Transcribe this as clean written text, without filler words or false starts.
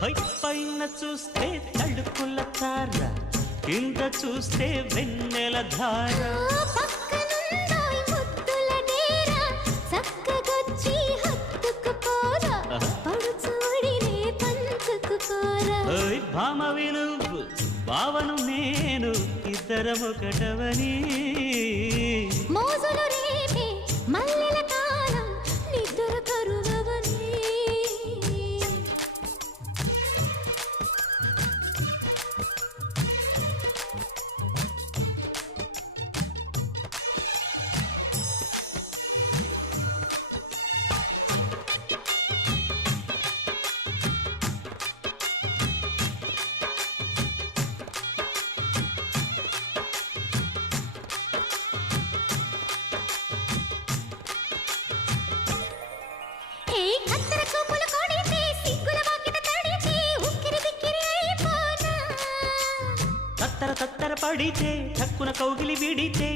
High పైన చూస్తే తడుకుల తార, కింద చూస్తే వెన్నెల ధార. పక్కనుందోయ్ ముద్దుల డేరా, చక్కగొచ్చి హత్తుకుపోరా, పడుచూడినే పంచుకుపోరా. ఓయ్ భామ విలువు భావను నేను, ఇద్దరమొకటవని. మోజులు రేపే మల్లెల కాలం, నిద్ర కరువవని. తత్తర తత్తర పడితే, తక్కున కౌగిలి విడితే